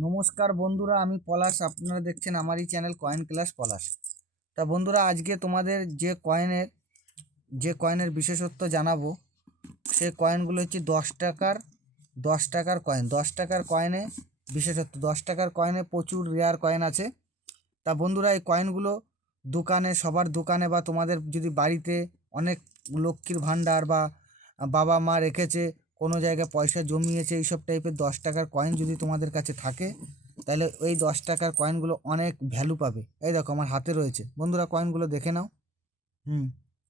নমস্কার বন্ধুরা, আমি পলাশ। আপনারা দেখছেন আমারই চ্যানেল কয়েন ক্লাস পলাশ। তা বন্ধুরা, আজকে তোমাদের যে কয়েনের বিশেষত্ব জানাবো, সে কয়েনগুলো হচ্ছে 10 টাকার কয়েন। 10 টাকার কয়েনে বিশেষত্ব, 10 টাকার কয়েনে প্রচুর রেয়ার কয়েন আছে। তা বন্ধুরা, এই কয়েনগুলো সবার দোকানে বা তোমাদের যদি বাড়িতে অনেক লক্ষ্মীর ভাণ্ডার বা বাবা মা রেখেছে, কোনো জায়গায় পয়সা জমিয়েছে, এইসব টাইপের 10 টাকার কয়েন যদি তোমাদের কাছে থাকে, তাহলে ওই 10 টাকার কয়েনগুলো অনেক ভ্যালু পাবে। এই দেখো আমার হাতে রয়েছে বন্ধুরা, কয়েনগুলো দেখে নাও।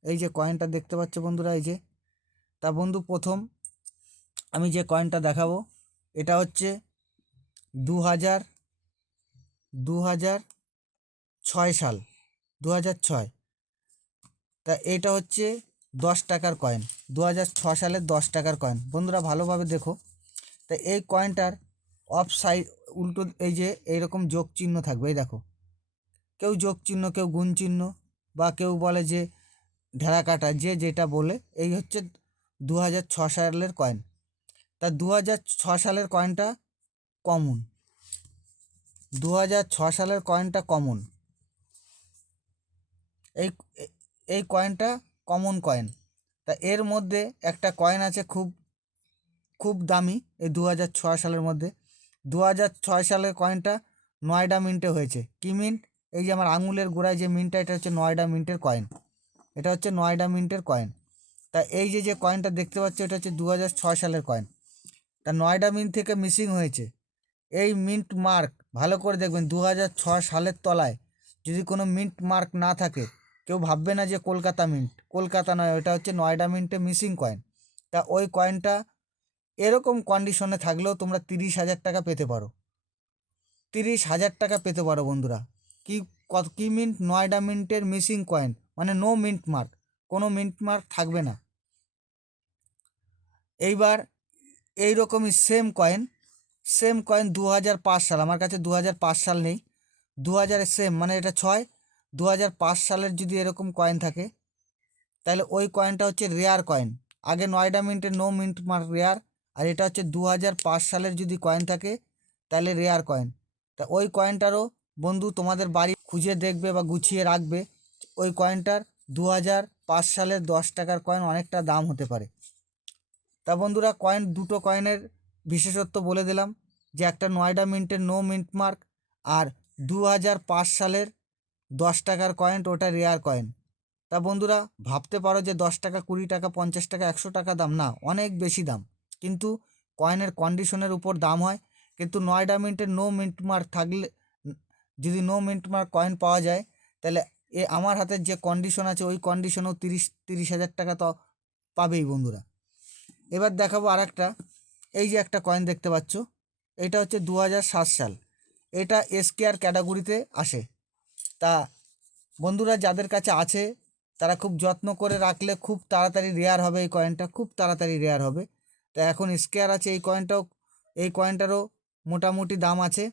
এই যে কয়েনটা দেখতে পাচ্ছ বন্ধুরা, এই যে। তা বন্ধু, প্রথম আমি যে কয়েনটা দেখাবো, এটা হচ্ছে 2000 2006 সাল, 2006। তা এটা হচ্ছে 10 টাকার কয়েন, 2006 সালের 10 টাকার কয়েন। বন্ধুরা ভালোভাবে দেখো। তা এই কয়েনটার অফ সাইড উল্টো এই যে এইরকম যোগ চিহ্ন থাকবে, এই দেখো। কেউ যোগ চিহ্ন, কেউ গুণ চিহ্ন, বা কেউ বলে যে ঢেড়া কাটা, যে যেটা বলে। এই হচ্ছে 2006 সালের কয়েন। তা 2006 সালের কয়েনটা কমন, 2006 সালের কয়েনটা কমন। এই এই কয়েনটা কমন কয়েন। তা এর মধ্যে একটা কয়েন আছে খুব খুব দামি, এই 2006 সালের মধ্যে। 2006 সালের কয়েনটা নয়ডা মিন্টে হয়েছে। কি মিন্ট? এই যে আমার আঙুলের গোড়ায় যে মিন্টটা, এটা হচ্ছে নয়ডা মিন্টের কয়েন। এটা হচ্ছে নয়ডা মিন্টের কয়েন। তা এই যে যে কয়েনটা দেখতে পাচ্ছ, এটা হচ্ছে 2006 সালের কয়েন। তা নয়ডা মিন্ট থেকে মিসিং হয়েছে। এই মিন্ট মার্ক ভালো করে দেখবেন, 2006 সালের তলায় যদি কোনো মিন্ট মার্ক না থাকে, কেউ ভাববে না যে কলকাতা মিন্ট। কলকাতা নয়, ওটা হচ্ছে নয়ডা মিন্টে মিসিং কয়েন। তা ওই কয়েনটা এরকম কন্ডিশনে থাকলেও তোমরা 30,000 টাকা পেতে পারো। 30,000 টাকা পেতে পারো বন্ধুরা। কি কি মিন্ট? নয়ডা মিন্টের মিসিং কয়েন, মানে নো মিন্ট মার্ক, কোনো মিন্ট মার্ক থাকবে না। এইবার এইরকমই সেম কয়েন 2005 সাল, আমার কাছে 2005 সাল নেই, 2000 সেম, মানে এটা 6, 2005 সালের যদি এরকম কয়েন থাকে, তাহলে ওই কয়েনটা হচ্ছে রেয়ার কয়েন। আগে নয়ডা মিন্টের নো মিন্ট মার্ক রেয়ার, আর এটা হচ্ছে 2005 সালের যদি কয়েন থাকে, তাহলে রেয়ার কয়েন। তা ওই কয়েনটারও বন্ধু তোমাদের বাড়ি খুঁজে দেখবে বা গুছিয়ে রাখবে। ওই কয়েনটার 2005 সালের 10 টাকার কয়েন অনেকটা দাম হতে পারে। তা বন্ধুরা, দুটো কয়েনের বিশেষত্ব বলে দিলাম, যে একটা নয়ডা মিন্টের নো মিন্ট মার্ক, আর 2005 সালের 10 টাকার কয়েন, ওটা রেয়ার কয়েন। তা বন্ধুরা ভাবতে পারো যে 10 টাকা, 20 টাকা, 50 টাকা, 100 টাকা দাম, না, অনেক বেশি দাম। কিন্তু কয়েনের কন্ডিশনের উপর দাম হয়। কিন্তু নয়ডা মিন্টের নো মিন্ট মার্ক থাকলে, যদি নো মিন্ট মার্ক কয়েন পাওয়া যায়, তাহলে আমার হাতের যে কন্ডিশন আছে, ওই কন্ডিশনেও 30,000 টাকা তো পাবেই বন্ধুরা। এবার দেখাবো আর একটা। এই যে একটা কয়েন দেখতে পাচ্ছ, এটা হচ্ছে 2007 সাল। এটা এসকেআর ক্যাটাগরিতে আসে। তা বন্ধুরা যাদের কাছে আছে, তারা খুব যত্ন করে রাখলে খুব তাড়াতাড়ি রেয়ার হবে। এই কয়েনটা খুব তাড়াতাড়ি রেয়ার হবে। তা এখন স্কেয়ার আছে এই কয়েনটারও মোটামুটি দাম আছে।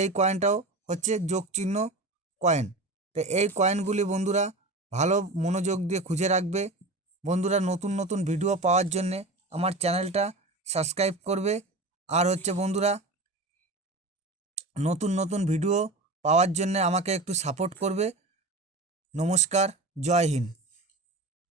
এই কয়েনটাও হচ্ছে যোগ চিহ্ন কয়েন। তো এই কয়েনগুলি বন্ধুরা ভালো মনোযোগ দিয়ে খুঁজে রাখবে। বন্ধুরা নতুন নতুন ভিডিও পাওয়ার জন্যে আমার চ্যানেলটা সাবস্ক্রাইব করবে। আর হচ্ছে বন্ধুরা, নতুন নতুন ভিডিও পাওয়ার জন্যে আমাকে একটু সাপোর্ট করবে। নমস্কার, জয় হিন্দ।